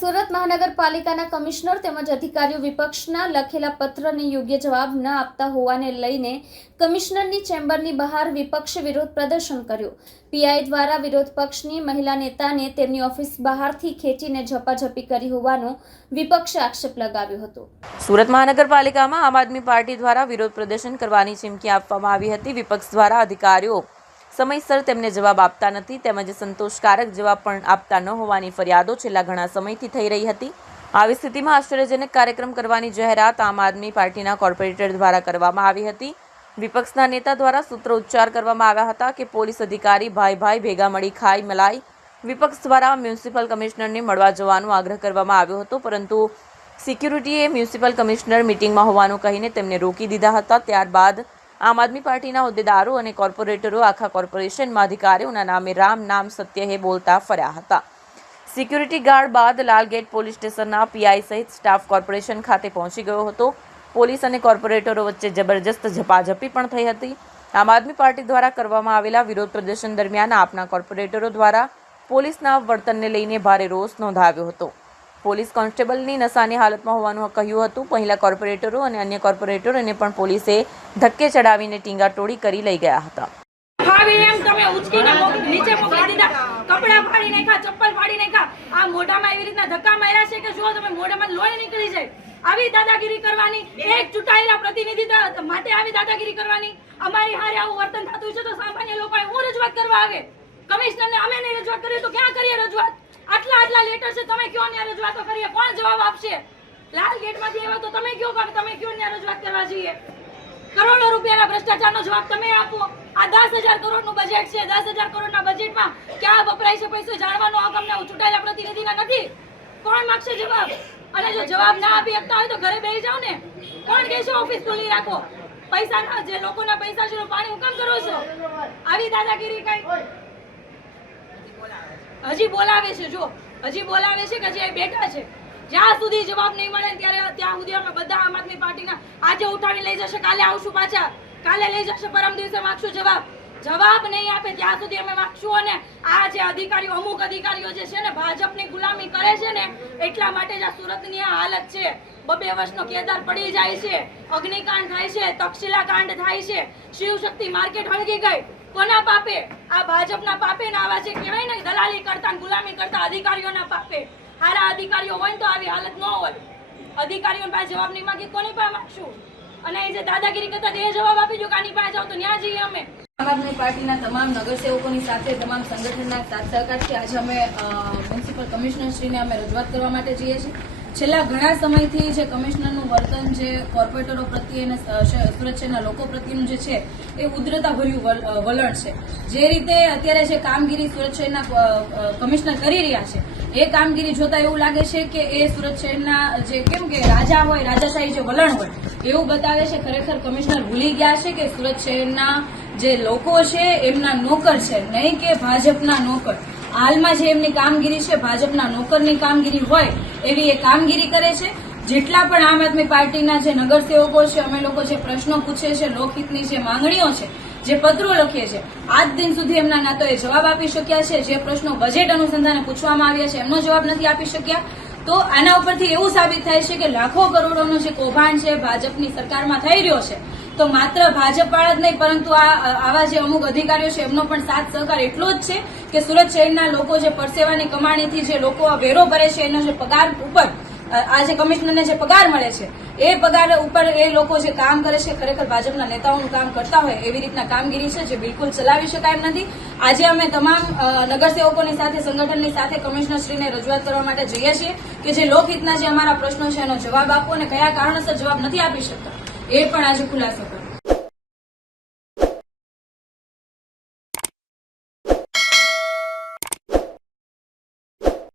સુરત મહાનગરપાલિકાના કમિશનર તેમજ અધિકારીઓ વિપક્ષના લખેલા પત્રને યોગ્ય જવાબ ન આપતા હોવાને લઈને કમિશનરની ચેમ્બરની બહાર વિપક્ષે વિરોધ પ્રદર્શન કર્યું. પીઆઈ દ્વારા વિરોધ પક્ષની મહિલા નેતાને તેમની ઓફિસ બહારથી ખેંચીને ઝપાઝપી કરી હોવાનો વિપક્ષે આક્ષેપ લગાવ્યો હતો. સુરત મહાનગરપાલિકામાં આમ આદમી પાર્ટી દ્વારા વિરોધ પ્રદર્શન કરવાની ચીમકી આપવામાં આવી હતી. વિપક્ષ દ્વારા અધિકારીઓ સમયસર તેમને જવાબ આપતા નથી તેમજ સંતોષકારક જવાબ પણ આપતા ન હોવાની ફરિયાદો છેલ્લા ઘણા સમયથી થઈ રહી હતી. આવી સ્થિતિમાં આશ્ચર્યજનક કાર્યક્રમ કરવાની જાહેરાત આમ આદમી પાર્ટીના કોર્પોરેટર દ્વારા કરવામાં આવી હતી. વિપક્ષના નેતા દ્વારા સૂત્રોચ્ચાર કરવામાં આવ્યા હતા કે પોલીસ અધિકારી ભાઈ ભેગા મળી ખાઈ મલાઈ. વિપક્ષ દ્વારા મ્યુનિસિપલ કમિશનરને મળવા જવાનો આગ્રહ કરવામાં આવ્યો હતો, પરંતુ સિક્યુરિટીએ મ્યુનિસિપલ કમિશનર મીટિંગમાં હોવાનું કહીને તેમને રોકી દીધા હતા. ત્યારબાદ આમ આદમી પાર્ટીના હોદ્દેદારો અને કોર્પોરેટરો આખા કોર્પોરેશનમાં અધિકારીઓના નામે રામ નામ સત્ય હે બોલતા ફર્યા હતા. સિક્યુરિટી ગાર્ડ બાદ લાલગેટ પોલીસ સ્ટેશનના પીઆઈ સહિત સ્ટાફ કોર્પોરેશન ખાતે પહોંચી ગયો હતો. પોલીસ અને કોર્પોરેટરો વચ્ચે જબરજસ્ત ઝપાઝપી પણ થઈ હતી. આમ આદમી પાર્ટી દ્વારા કરવામાં આવેલા વિરોધ પ્રદર્શન દરમિયાન આપના કોર્પોરેટરો દ્વારા પોલીસના વર્તનને લઈને ભારે રોષ નોંધાવ્યો હતો. પોલીસ કોન્સ્ટેબલની નશાની હાલતમાં હોવાનું કહ્યું હતું. પહેલા કોર્પોરેટરો અને અન્ય કોર્પોરેટરોને પણ પોલીસે ધક્કે ચડાવીને ટીંગાટોળી કરી લઈ ગયા હતા. કપડા ફાડી નાખ્યા, ચપ્પલ ફાડી નાખ્યા. આ મોઢામાં એવી રીતના ધક્કા માર્યા છે કે જો તમે મોઢામાં લોહી નીકળી જાય. આવી દાદાગીરી કરવાની, એક ચૂંટાયેલા પ્રતિનિધિ માટે આવી દાદાગીરી કરવાની. અમારી હારે આવું વર્તન થતું છે તો સામાન્ય લોકોએ હું રજૂઆત કરવા આવે? કમિશનરને અમે નહીં રજૂઆત કરીએ તો ક્યાં કરીએ રજૂઆત? આટલા લેટર છે, તમે કયો ને રજૂઆતો કરીએ? કોણ જવાબ આપશે? લાલ ગેટમાંથી આવ્યા તો તમે કયો ને રજૂઆત કરવા જઈએ? કરોડો રૂપિયાના ભ્રષ્ટાચારનો જવાબ તમે આપો. આ 10,000 કરોડનું બજેટ છે. 10,000 કરોડના બજેટમાં ક્યાં વપરાય છે પૈસો જાણવાનો હક અમને ચૂંટાયેલા પ્રતિનિધિના નથી. કોણ માંગશે જવાબ? અને જો જવાબ ના આપી શકતા હોય તો ઘરે બેસી જાઓ ને. કોણ કહેશે ઓફિસ ખુલ્લી રાખો? પૈસાના જે લોકોના પૈસા છે પાણી હુકમ કરો છો? આવી દાદાગીરી કઈ હજી બોલાવે છે? જો હજી બોલાવે છે કે હજી બેઠા છે. જ્યાં સુધી જવાબ નહીં મળે ત્યાં સુધી અમે બધા આમ આદમી પાર્ટીના આજે ઉઠાવી લઈ જશે, કાલે આવશું પાછા, કાલે લઈ જશે, પરમ દિવસે માંગશું જવાબ. જવાબ નહીં આપે ત્યાં સુધી અમે માંગશું. અને આ જે અધિકારીઓ, અમુક અધિકારીઓ જે છે ને ભાજપની ગુલામી કરે છે ને, એટલા માટે જ આ સુરતની આ હાલત છે. 2 વર્ષનો કેદાર પડી જાય છે, અગ્નિકાંડ થાય છે, તક્ષશિલા કાંડ થાય છે, શિવશક્તિ માર્કેટ હળગી ગઈ. કોના પાપે? આ ભાજપના પાપે ને આવા જે કહેવાય ને દલાલી કરતા ગુલામી કરતા અધિકારીઓના પાપે. હારા અધિકારીઓ હોય ને તો આવી હાલત ન હોય. અધિકારીઓ પાસે જવાબ નહીં માંગી કોની પાસે માંગશું? અને એ જે દાદાગીરી કરતા એ જવાબ આપી દો કે આની પાસે જાઓ તો ન્યા જઈએ અમે. આમ આદમી પાર્ટીના તમામ નગરસેવકોની સાથે તમામ સંગઠનના સાથ સહકારથી આજે અમે મ્યુનિસિપલ કમિશનરશ્રીને અમે રજૂઆત કરવા માટે જઈએ છીએ. છેલ્લા ઘણા સમયથી જે કમિશનરનું વર્તન જે કોર્પોરેટરો પ્રત્યે અને સુરત શહેરના લોકો પ્રત્યેનું જે છે એ ઉદ્રતાભર્યું વલણ છે. જે રીતે અત્યારે જે કામગીરી સુરત શહેરના કમિશનર કરી રહ્યા છે એ કામગીરી જોતા એવું લાગે છે કે એ સુરત શહેરના જે કેમ કે રાજા હોય, રાજાશાહી જે વલણ હોય એવું બતાવે છે. ખરેખર કમિશનર ભૂલી ગયા છે કે સુરત શહેરના જે લોકો છે એમના નોકર છે, નહીં કે ભાજપના નોકર. હાલમાં જે એમની કામગીરી છે ભાજપના નોકરની કામગીરી હોય એવી એ કામગીરી કરે છે. જેટલા પણ આમ આદમી પાર્ટીના જે નગરસેવકો છે, અમે લોકો જે પ્રશ્નો પૂછે છે, લોકહિતની જે માંગણીઓ છે, જે પત્રો લખીએ છીએ, આજ દિન સુધી એમના ના તો એ જવાબ આપી શક્યા છે. જે પ્રશ્નો બજેટ અનુસંધાને પૂછવામાં આવ્યા છે એમનો જવાબ નથી આપી શક્યા. તો આના ઉપરથી એવું સાબિત થાય છે કે લાખો કરોડોનો જે કૌભાંડ છે ભાજપની સરકારમાં થઈ રહ્યો છે. તો માત્ર ભાજપ વાળા જ નહીં પરંતુ આવા જે અમુક અધિકારીઓ છે એમનો પણ સાથ સહકાર એટલો જ છે કે સુરત શહેરના લોકો જે પરસેવાની કમાણીથી જે લોકો વેરો ભરે છે એનો જે પગાર ઉપર આ જે કમિશનરને જે પગાર મળે છે એ પગાર ઉપર એ લોકો જે કામ કરે છે ખરેખર ભાજપના નેતાઓનું કામ કરતા હોય એવી રીતના કામગીરી છે જે બિલકુલ ચલાવી શકાય એમ નથી. આજે અમે તમામ નગરસેવકોની સાથે સંગઠનની સાથે કમિશનરશ્રીને રજૂઆત કરવા માટે જઈએ છીએ કે જે લોકહિતના જે અમારા પ્રશ્નો છે એનો જવાબ આપો અને કયા કારણોસર જવાબ નથી આપી શકતા એ પણ આજે ખુલાસો કરો.